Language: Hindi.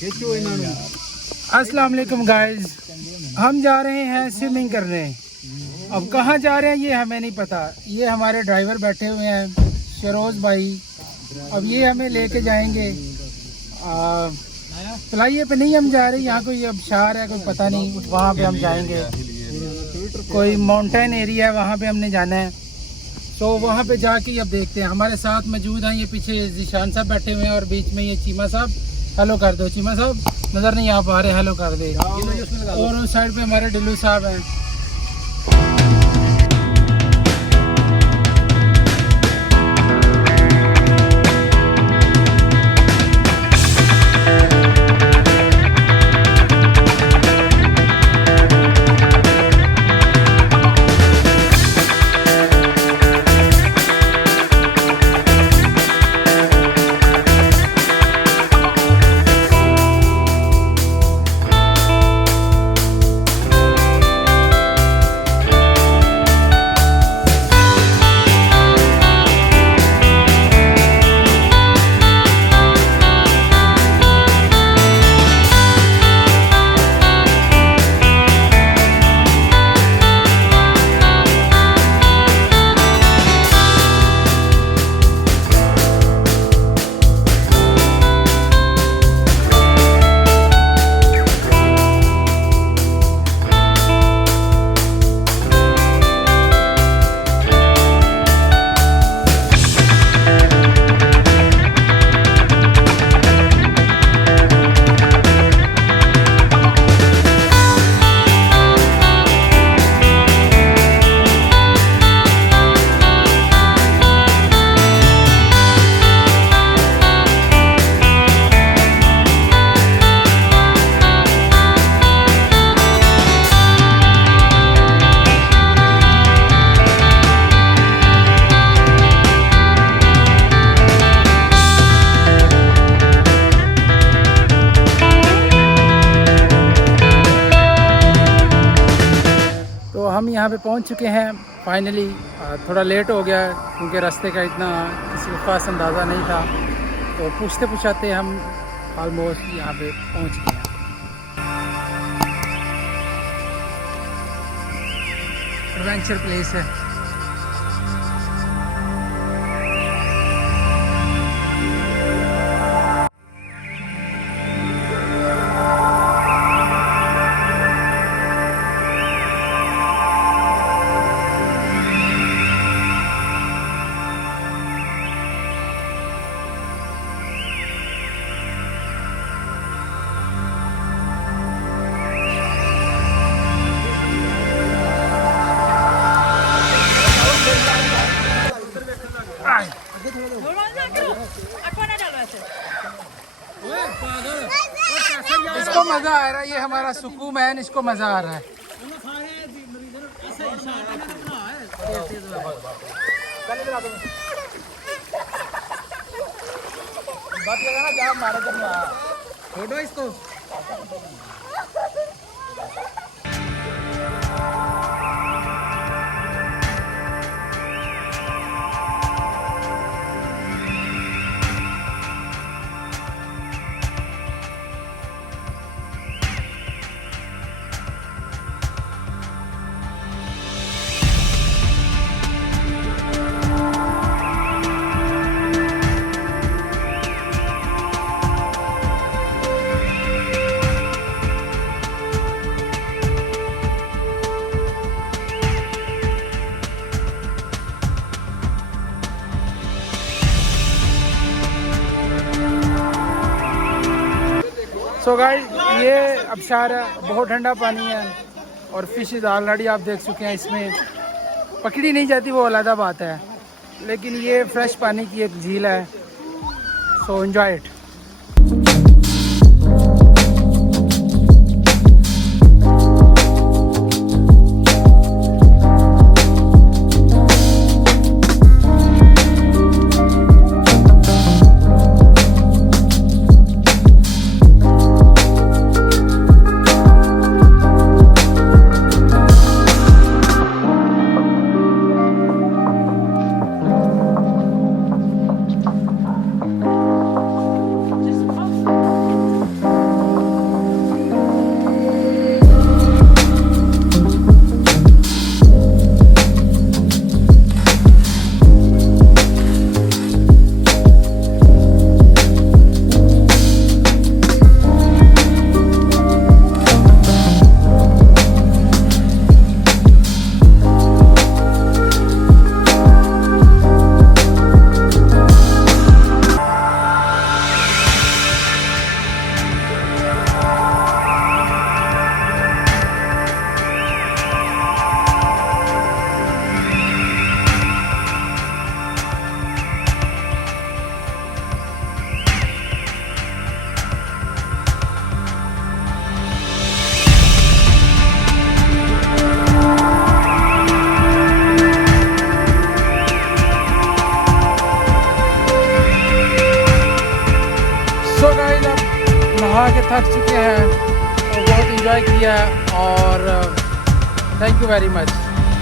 अस्सलाम वालेकुम गाइस, हम जा रहे हैं स्विमिंग करने। अब कहाँ जा रहे हैं ये हमें नहीं पता। ये हमारे ड्राइवर बैठे हुए हैं शरोज भाई। अब ये हमें लेके जाएंगे पलाइये पे नहीं हम जा रहे, यहाँ कोई अबशार है कोई पता नहीं, वहाँ पे हम जाएंगे। कोई माउंटेन एरिया है वहाँ पे हमने जाना है। तो वहाँ पे जाके अब देखते हैं। हमारे साथ मौजूद हैं, ये पीछे जिशान साहब बैठे हुए हैं और बीच में ये चीमा साहब। हेलो कर दो चीमा साहब, नज़र नहीं आ पा रहे, हेलो कर दे। और उस साइड पे हमारे डिल्लू साहब हैं। हम यहाँ पे पहुँच चुके हैं फाइनली। थोड़ा लेट हो गया क्योंकि रास्ते का इतना किसी के पास अंदाज़ा नहीं था, तो पूछते पूछाते हम ऑलमोस्ट यहाँ पे पहुँच गए हैं। एडवेंचर प्लेस है। इसको मजा आ रहा है, ये हमारा सुकून मैन, इसको मजा आ रहा है। फोटो इसको सो गाइस, ये आबशार है, बहुत ठंडा पानी है और फिशेज ऑलरेडी आप देख चुके हैं। इसमें पकड़ी नहीं जाती वो अलग बात है, लेकिन ये फ्रेश पानी की एक झील है। So enjoy it. के थक चुके हैं, तो बहुत इंजॉय किया और थैंक यू वेरी मच।